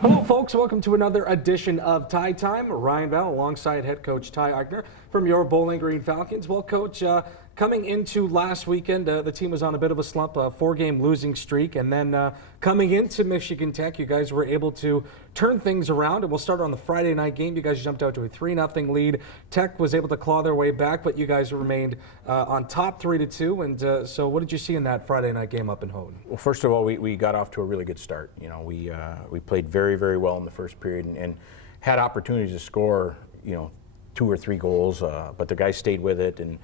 Hello, folks. Welcome to another edition of Tie Time. Ryan Val alongside head coach Ty Eichner from your Bowling Green Falcons. Well, Coach, coming into last weekend, the team was on a bit of a slump, a four-game losing streak, and then coming into Michigan Tech, you guys were able to turn things around. And we'll start on the Friday night game. You guys jumped out to a 3-0 lead. Tech was able to claw their way back, but you guys remained on top 3-2. And so, what did you see in that Friday night game up in Houghton? Well, first of all, we got off to a really good start. You know, we played very, very well in the first period and had opportunities to score, 2 or 3 goals, but the guys stayed with it and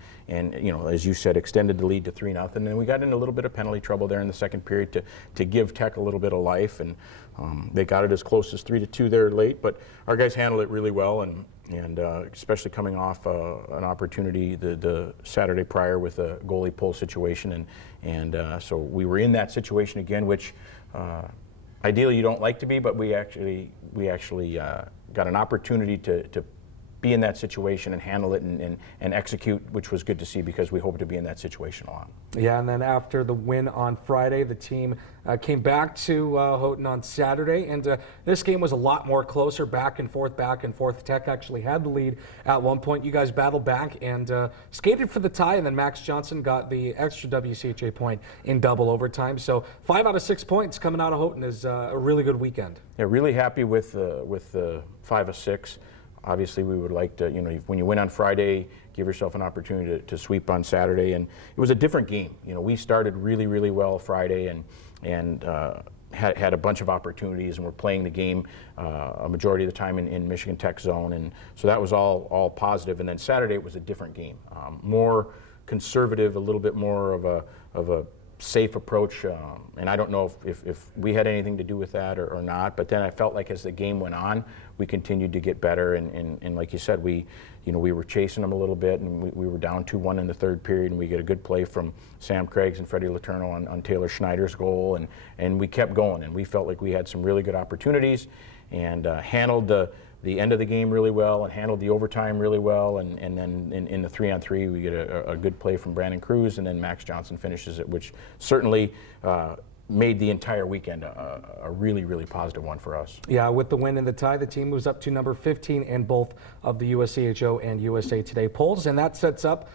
as you said, extended the lead to 3-0. And then we got in a little bit of penalty trouble there in the second period to give Tech a little bit of life, and they got it as close as 3-2 there late, but our guys handled it really well, and especially coming off an opportunity the Saturday prior with a goalie pull situation, and so we were in that situation again, which ideally you don't like to be, but we actually got an opportunity to be in that situation and handle it and execute, which was good to see because we hope to be in that situation a lot. Yeah, and then after the win on Friday, the team came back to Houghton on Saturday, and this game was a lot more closer, back and forth. Tech actually had the lead at one point. You guys battled back and skated for the tie, and then Max Johnson got the extra WCHA point in double overtime. So 5 out of 6 points coming out of Houghton is a really good weekend. Yeah, really happy with the 5 of 6. Obviously, we would like to, when you win on Friday, give yourself an opportunity to sweep on Saturday. And it was a different game. We started really, really well Friday and had a bunch of opportunities, and we're playing the game a majority of the time in Michigan Tech zone. And so that was all positive. And then Saturday, it was a different game. More conservative, a little bit more of a safe approach, and I don't know if we had anything to do with that or not, but then I felt like as the game went on, we continued to get better, and like you said, we were chasing them a little bit, and we were down 2-1 in the third period, and we get a good play from Sam Craigs and Freddie Letourneau on Taylor Schneider's goal, and we kept going, and we felt like we had some really good opportunities, and handled the end of the game really well, and handled the overtime really well, and then in the 3-on-3 we get a good play from Brandon Cruz, and then Max Johnson finishes it, which certainly made the entire weekend a really, really positive one for us. Yeah, with the win and the tie, the team moves up to number 15 in both of the USCHO and USA Today polls, and that sets up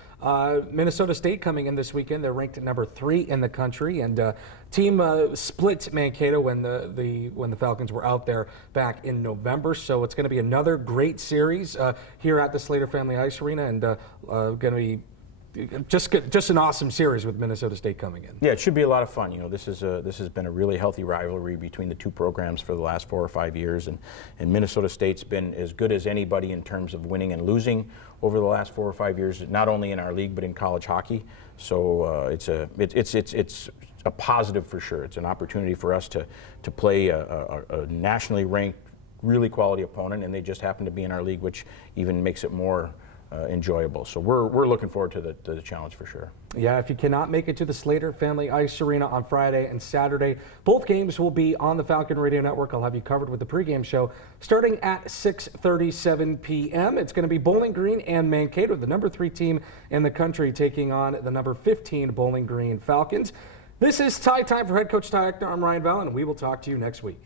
Minnesota State coming in this weekend. They're ranked at number 3 in the country, and team split Mankato when the Falcons were out there back in November. So it's going to be another great series here at the Slater Family Ice Arena, and going to be just an awesome series with Minnesota State coming in. Yeah, it should be a lot of fun. This has been a really healthy rivalry between the two programs for the last 4 or 5 years, and Minnesota State's been as good as anybody in terms of winning and losing over the last 4 or 5 years, not only in our league but in college hockey. So it's a positive for sure. It's an opportunity for us to play a nationally ranked, really quality opponent, and they just happen to be in our league, which even makes it more enjoyable. So we're looking forward to the challenge for sure. Yeah, if you cannot make it to the Slater Family Ice Arena on Friday and Saturday, both games will be on the Falcon Radio Network. I'll have you covered with the pregame show starting at 6:37 p.m. It's going to be Bowling Green and Mankato, the number 3 team in the country, taking on the number 15 Bowling Green Falcons. This is Tie Time for head coach Ty Eichner. I'm Ryan Val, and we will talk to you next week.